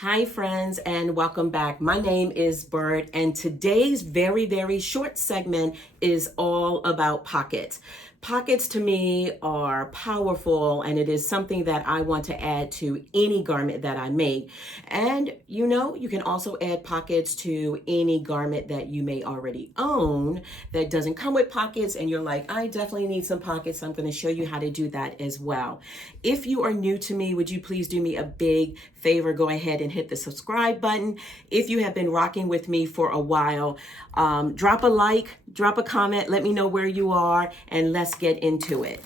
Hi friends, and welcome back. My name is Byrd, and today's very short segment is all about pockets. Pockets to me are powerful, and it is something that I want to add to any garment that I make. And you can also add pockets to any garment that you may already own that doesn't come with pockets, and you're like, I definitely need some pockets. So I'm going to show you how to do that as well. If you are new to me, would you please do me a big favor? Go ahead and hit the subscribe button. If you have been rocking with me for a while, drop a like, drop a comment, let me know where you are, and let's get into it.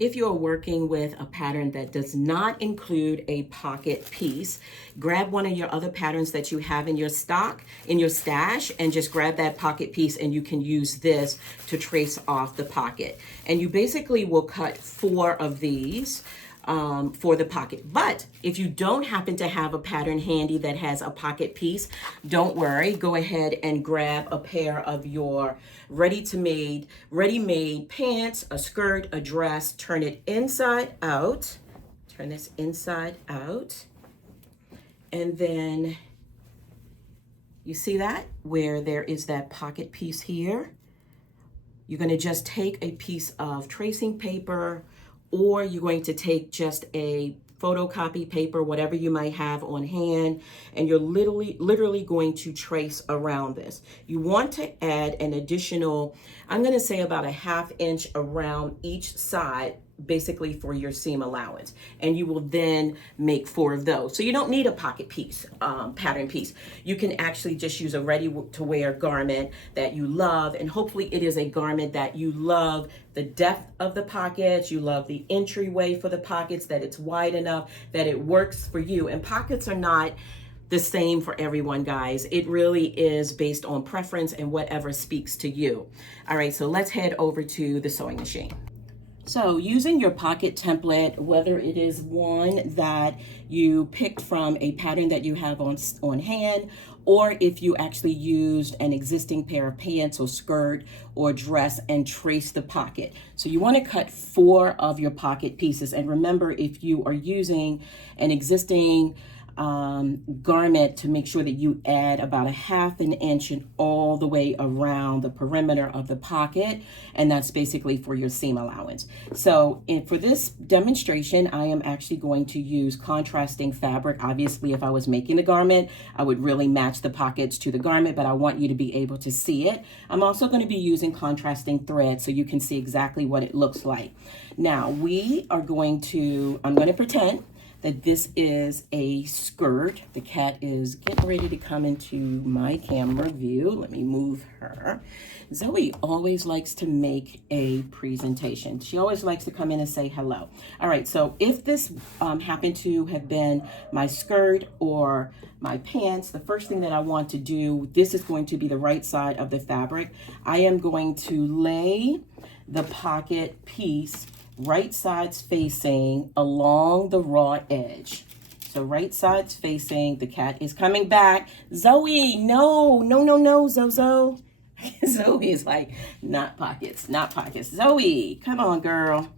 If you're working with a pattern that does not include a pocket piece, grab one of your other patterns that you have in your stock, in your stash, and just grab that pocket piece, and you can use this to trace off the pocket. And you basically will cut 4 of these for the pocket. But if you don't happen to have a pattern handy that has a pocket piece, don't worry. Go ahead and grab a pair of your ready-made pants, a skirt, a dress, turn it inside out. Turn this inside out. And then you see that where there is that pocket piece here? You're going to just take a piece of tracing paper, or you're going to take just a photocopy paper, whatever you might have on hand, and you're literally going to trace around this. You want to add an additional, I'm going to say about a 1/2 inch around each side, basically for your seam allowance, and you will then make 4 of those. So you don't need a pocket piece, pattern piece. You can actually just use a ready to wear garment that you love, and hopefully it is a garment that you love the depth of the pockets, you love the entryway for the pockets, that it's wide enough that it works for you. And pockets are not the same for everyone, guys. It really is based on preference and whatever speaks to you. All right, so let's head over to the sewing machine. So using your pocket template, whether it is one that you picked from a pattern that you have on hand, or if you actually used an existing pair of pants or skirt or dress and trace the pocket. So you want to cut 4 of your pocket pieces. And remember, if you are using an existing garment, to make sure that you add about a 1/2 inch and all the way around the perimeter of the pocket, and that's basically for your seam allowance. So for this demonstration, I am actually going to use contrasting fabric. Obviously, if I was making the garment, I would really match the pockets to the garment, but I want you to be able to see it. I'm also going to be using contrasting thread so you can see exactly what it looks like. Now I'm going to pretend that this is a skirt. The cat is getting ready to come into my camera view. Let me move her. Zoe always likes to make a presentation. She always likes to come in and say hello. All right, so if this happened to have been my skirt or my pants, the first thing that I want to do, this is going to be the right side of the fabric. I am going to lay the pocket piece right sides facing along the raw edge. So right sides facing, the cat is coming back. Zoe, no, Zozo. Zoe is like, not pockets, not pockets. Zoe, come on, girl.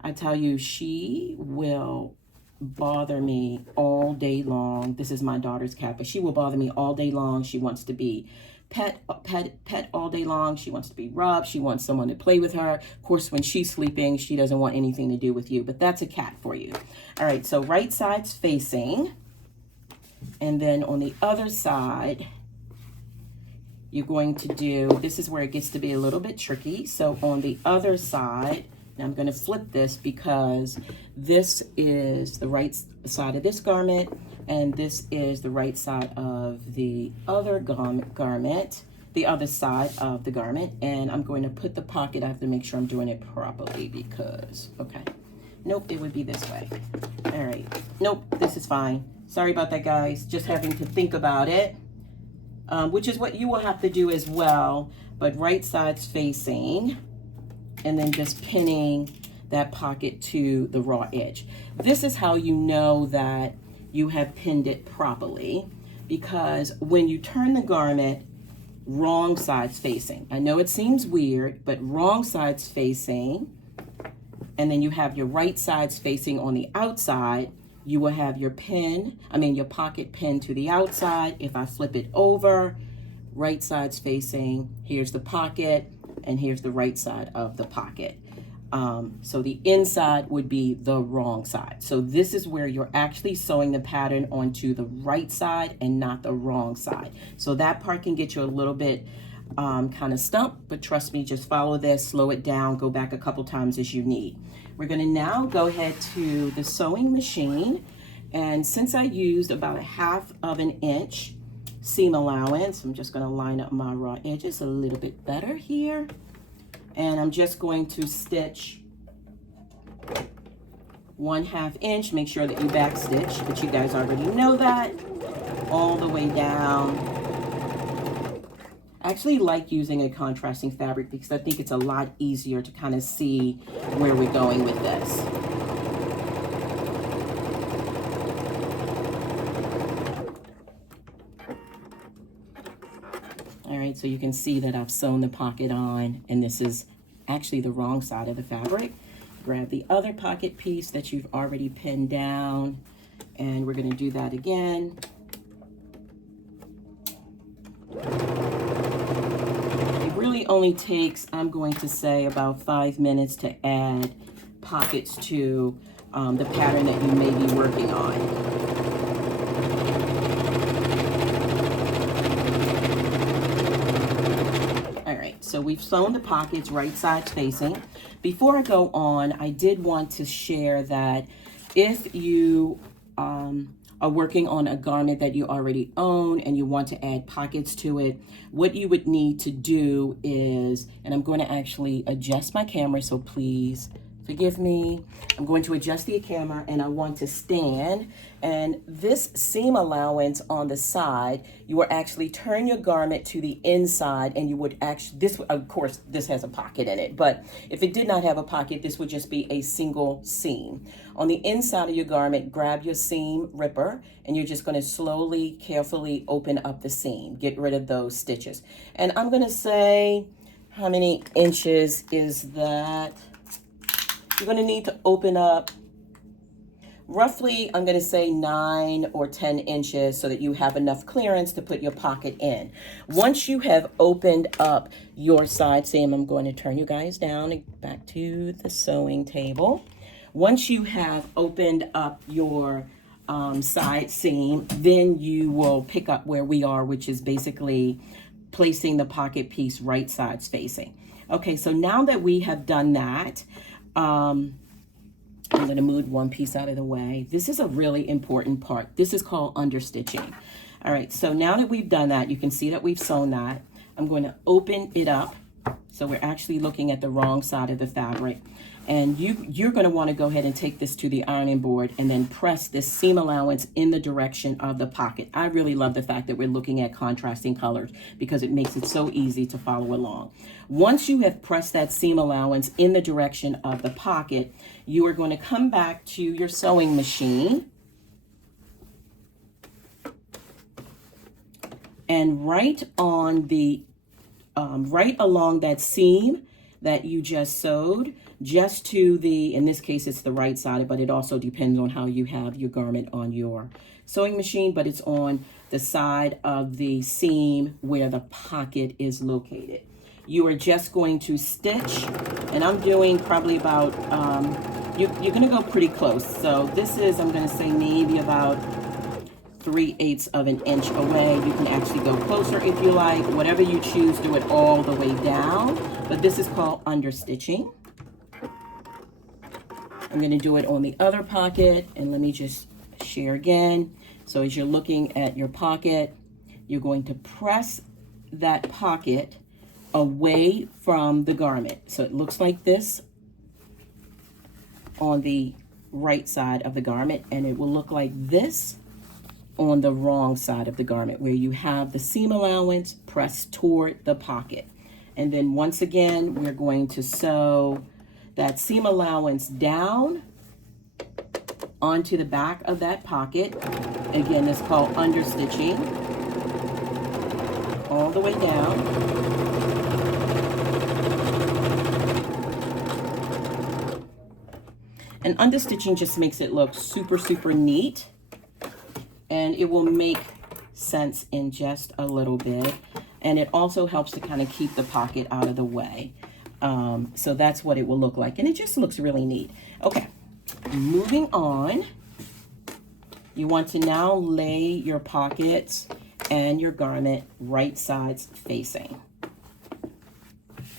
I tell you, she will bother me all day long. This is my daughter's cat, but she will bother me all day long. She wants to be pet all day long. She wants to be rubbed. She wants someone to play with her. Of course, when she's sleeping, she doesn't want anything to do with you, but that's a cat for you. All right, so right side's facing, and then on the other side, you're going to do, this is where it gets to be a little bit tricky. So on the other side, now I'm going to flip this because this is the right side of this garment, and this is the right side of the other garment, the other side of the garment. And I'm going to put the pocket, I have to make sure I'm doing it properly because, okay. Nope, it would be this way. All right. Nope, this is fine. Sorry about that, guys. Just having to think about it, which is what you will have to do as well, but right side's facing, and then just pinning that pocket to the raw edge. This is how you know that you have pinned it properly, because when you turn the garment, wrong sides facing. I know it seems weird, but wrong sides facing, and then you have your right sides facing on the outside. you will have your your pocket pinned to the outside. If I flip it over, right side's facing, here's the pocket, and here's the right side of the pocket. So the inside would be the wrong side. So this is where you're actually sewing the pattern onto the right side and not the wrong side. So that part can get you a little bit kind of stumped, but trust me, just follow this, slow it down, go back a couple times as you need. We're gonna now go ahead to the sewing machine. And since I used about 1/2 of an inch seam allowance, I'm just gonna line up my raw edges a little bit better here. And I'm just going to stitch 1/2 inch. Make sure that you back stitch, but you guys already know that, all the way down. I actually like using a contrasting fabric because I think it's a lot easier to kind of see where we're going with this. All right, so you can see that I've sewn the pocket on, and this is actually the wrong side of the fabric. Grab the other pocket piece that you've already pinned down, and we're gonna do that again. It really only takes, I'm going to say, about 5 minutes to add pockets to the pattern that you may be working on. So we've sewn the pockets right sides facing. Before I go on, I did want to share that if you are working on a garment that you already own and you want to add pockets to it, what you would need to do is, and I'm going to actually adjust my camera, so please forgive me. I'm going to adjust the camera and I want to stand, and this seam allowance on the side, you will actually turn your garment to the inside, and you would actually, this, of course, this has a pocket in it, but if it did not have a pocket, this would just be a single seam. On the inside of your garment, grab your seam ripper, and you're just going to slowly, carefully open up the seam. Get rid of those stitches. And I'm going to say, how many inches is that? You're going to need to open up roughly, I'm going to say 9 or 10 inches so that you have enough clearance to put your pocket in. Once you have opened up your side seam, I'm going to turn you guys down and back to the sewing table. Once you have opened up your side seam, then you will pick up where we are, which is basically placing the pocket piece right sides facing. Okay, so now that we have done that, I'm going to move one piece out of the way. This is a really important part. This is called understitching. All right, so now that we've done that, you can see that we've sewn that. I'm going to open it up. So we're actually looking at the wrong side of the fabric. And you're going to want to go ahead and take this to the ironing board and then press this seam allowance in the direction of the pocket. I really love the fact that we're looking at contrasting colors because it makes it so easy to follow along. Once you have pressed that seam allowance in the direction of the pocket, you are going to come back to your sewing machine and right on the right along that seam that you just sewed, just to the, in this case, it's the right side, but it also depends on how you have your garment on your sewing machine, but it's on the side of the seam where the pocket is located. You are just going to stitch, and I'm doing probably about, you're going to go pretty close. So this is, I'm going to say maybe about 3/8 of an inch away. You can actually go closer if you like. Whatever you choose, do it all the way down. But this is called understitching. I'm going to do it on the other pocket, and let me just share again. So as you're looking at your pocket, you're going to press that pocket away from the garment. So it looks like this on the right side of the garment, and it will look like this on the wrong side of the garment, where you have the seam allowance pressed toward the pocket. And then once again, we're going to sew that seam allowance down onto the back of that pocket. Again, it's called understitching. All the way down. And understitching just makes it look super, super neat. And it will make sense in just a little bit. And it also helps to kind of keep the pocket out of the way. So that's what it will look like. And it just looks really neat. Okay, moving on. You want to now lay your pockets and your garment right sides facing.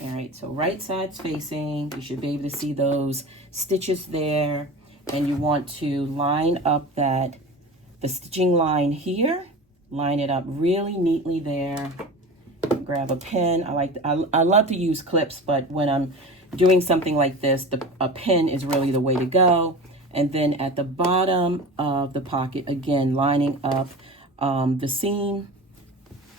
All right, so right sides facing, you should be able to see those stitches there. And you want to line up the stitching line here, line it up really neatly there. Grab a pen. I love to use clips, but when I'm doing something like this, a pen is really the way to go. And then at the bottom of the pocket, again, lining up the seam,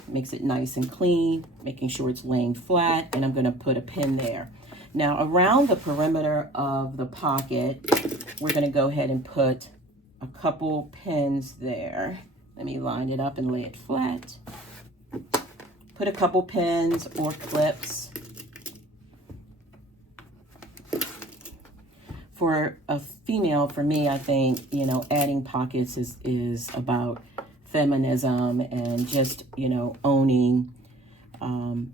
makes it nice and clean, making sure it's laying flat, and I'm going to put a pin there. Now, around the perimeter of the pocket, we're going to go ahead and put a couple pins there. Let me line it up and lay it flat. Put a couple pins or clips. For a female, for me, I think, you know, adding pockets is about feminism and just, you know, owning,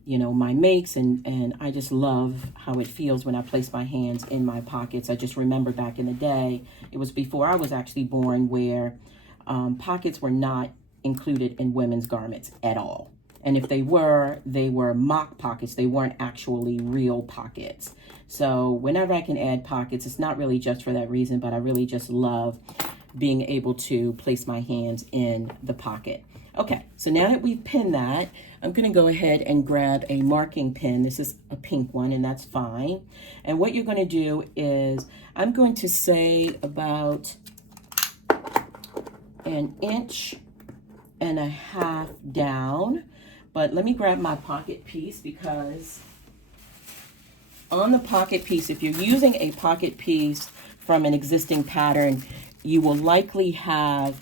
you know, my makes. And I just love how it feels when I place my hands in my pockets. I just remember back in the day, it was before I was actually born, where pockets were not included in women's garments at all. And if they were mock pockets. They weren't actually real pockets. So whenever I can add pockets, it's not really just for that reason, but I really just love being able to place my hands in the pocket. Okay, so now that we've pinned that, I'm going to go ahead and grab a marking pin. This is a pink one, and that's fine. And what you're going to do is I'm going to say about 1.5 inches down. But let me grab my pocket piece, because on the pocket piece, if you're using a pocket piece from an existing pattern, you will likely have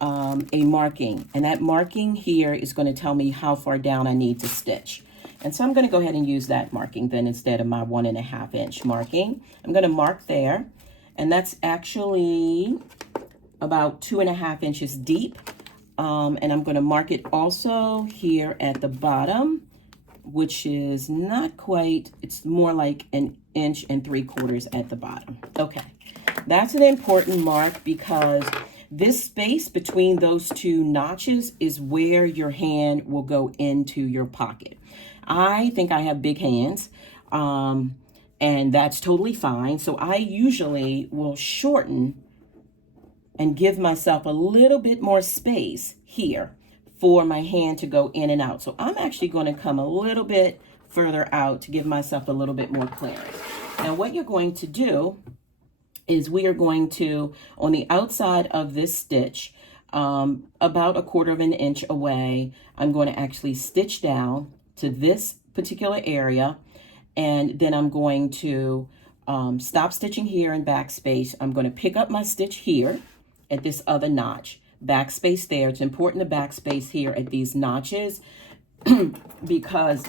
a marking. And that marking here is going to tell me how far down I need to stitch. And so I'm going to go ahead and use that marking then instead of my 1.5 inch marking. I'm going to mark there. And that's actually about 2.5 inches deep. And I'm going to mark it also here at the bottom, which is not quite, it's more like 1 3/4 inches at the bottom. Okay, that's an important mark, because this space between those two notches is where your hand will go into your pocket. I think I have big hands, and that's totally fine. So I usually will shorten and give myself a little bit more space here for my hand to go in and out. So I'm actually going to come a little bit further out to give myself a little bit more clearance. Now what you're going to do is we are going to, on the outside of this stitch, about 1/4 inch away, I'm going to actually stitch down to this particular area, and then I'm going to stop stitching here in backspace. I'm going to pick up my stitch here at this other notch, backspace there. It's important to backspace here at these notches because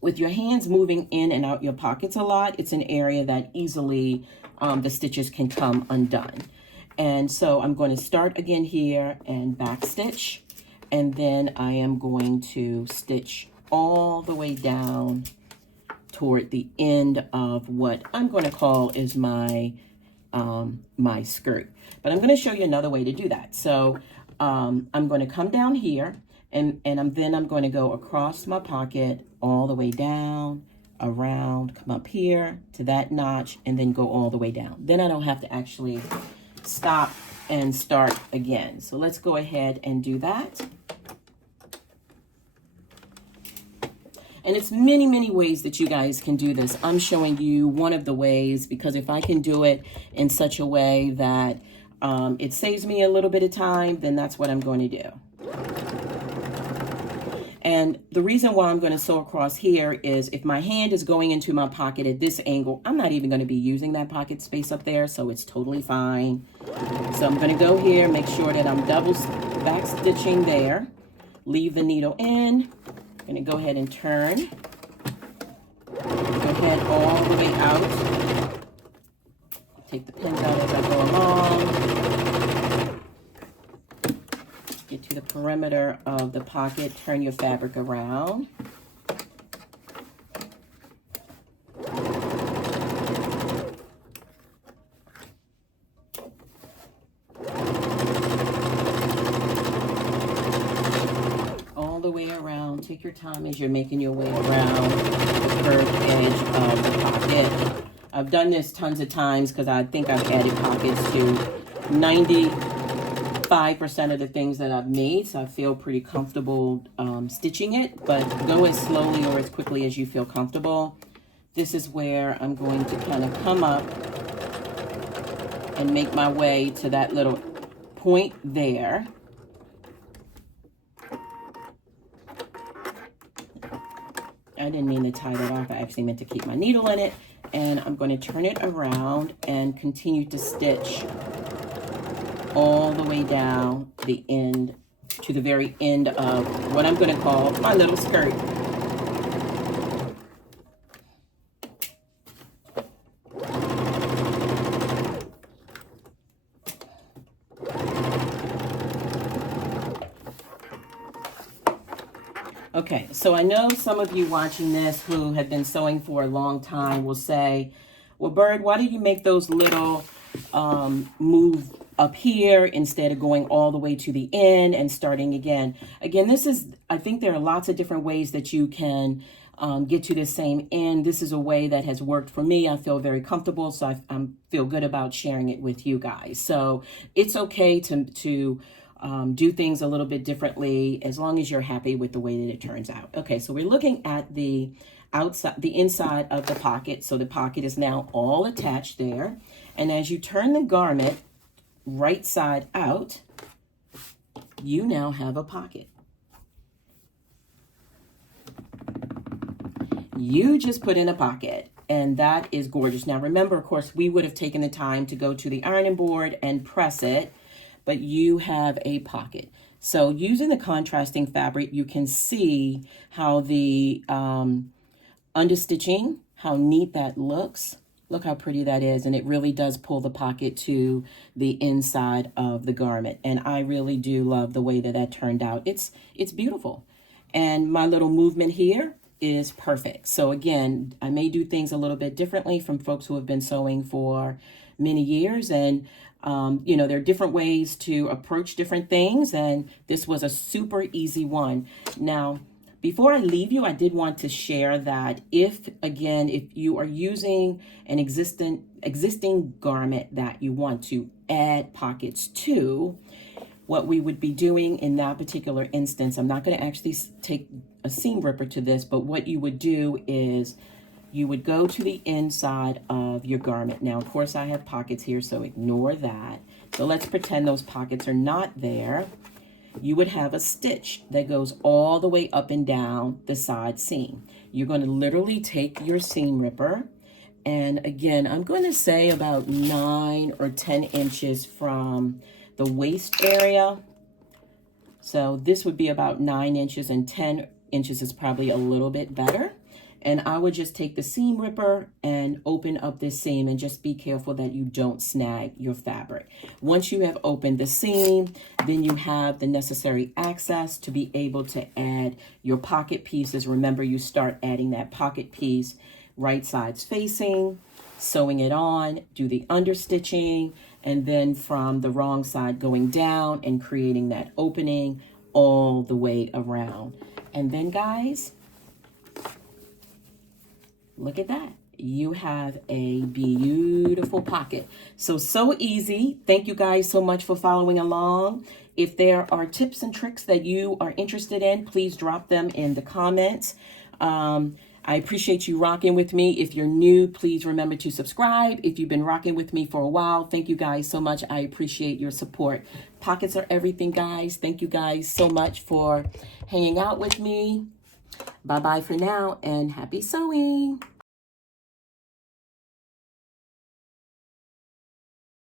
with your hands moving in and out your pockets a lot, it's an area that easily the stitches can come undone. And so I'm going to start again here and back stitch, and then I am going to stitch all the way down toward the end of what I'm going to call is my my skirt. But I'm going to show you another way to do that. So I'm going to come down here, and then I'm going to go across my pocket all the way down, around, come up here to that notch, and then go all the way down. Then I don't have to actually stop and start again. So let's go ahead and do that. And it's many, many ways that you guys can do this. I'm showing you one of the ways because if I can do it in such a way that it saves me a little bit of time, then that's what I'm going to do. And the reason why I'm going to sew across here is if my hand is going into my pocket at this angle, I'm not even going to be using that pocket space up there, so it's totally fine. So I'm going to go here, make sure that I'm double back stitching there, leave the needle in. I'm going to go ahead and turn. Go ahead all the way out take the pins out as I go along. Get to the perimeter of the pocket, turn your fabric around. All the way around. Take your time as you're making your way around the curved edge of the pocket. I've done this tons of times because I think I've added pockets to 95% of the things that I've made, so I feel pretty comfortable stitching it, but go as slowly or as quickly as you feel comfortable. This is where I'm going to kind of come up and make my way to that little point there. I didn't mean to tie that off. I actually meant to keep my needle in it. And I'm going to turn it around and continue to stitch all the way down the end to the very end of what I'm going to call my little skirt. Okay, so I know some of you watching this who have been sewing for a long time will say, well, Byrd, why do you make those little move up here instead of going all the way to the end and starting again? Again, this is, I think there are lots of different ways that you can get to the same end. This is a way that has worked for me. I feel very comfortable, so I feel good about sharing it with you guys. So it's okay to do things a little bit differently as long as you're happy with the way that it turns out. Okay, so we're looking at the outside, the inside of the pocket. So the pocket is now all attached there. And as you turn the garment right side out, you now have a pocket. You just put in a pocket, and that is gorgeous. Now remember, of course, we would have taken the time to go to the ironing board and press it, but you have a pocket. So using the contrasting fabric, you can see how the understitching, how neat that looks. Look how pretty that is. And it really does pull the pocket to the inside of the garment. And I really do love the way that that turned out. It's beautiful. And my little movement here is perfect. So again, I may do things a little bit differently from folks who have been sewing for many years, and you know, there are different ways to approach different things, and this was a super easy one. Now, before I leave you, I did want to share that if you are using an existing garment that you want to add pockets to, what we would be doing in that particular instance, I'm not going to actually take a seam ripper to this, but what you would do is you would go to the inside of your garment. Now, of course, I have pockets here, so ignore that. So let's pretend those pockets are not there. You would have a stitch that goes all the way up and down the side seam. You're going to literally take your seam ripper, and again, I'm going to say about 9 or 10 inches from the waist area. So this would be about 9 inches, and 10 inches is probably a little bit better. And I would just take the seam ripper and open up this seam, and just be careful that you don't snag your fabric. Once you have opened the seam, then you have the necessary access to be able to add your pocket pieces. Remember, you start adding that pocket piece right sides facing, sewing it on, do the understitching, and then from the wrong side going down and creating that opening all the way around. And then, guys, look at that. You have a beautiful pocket. So easy. Thank you guys so much for following along. If there are tips and tricks that you are interested in, please drop them in the comments. I appreciate you rocking with me. If you're new, please remember to subscribe. If you've been rocking with me for a while, thank you guys so much. I appreciate your support. Pockets are everything, guys. Thank you guys so much for hanging out with me. Bye-bye for now, and happy sewing.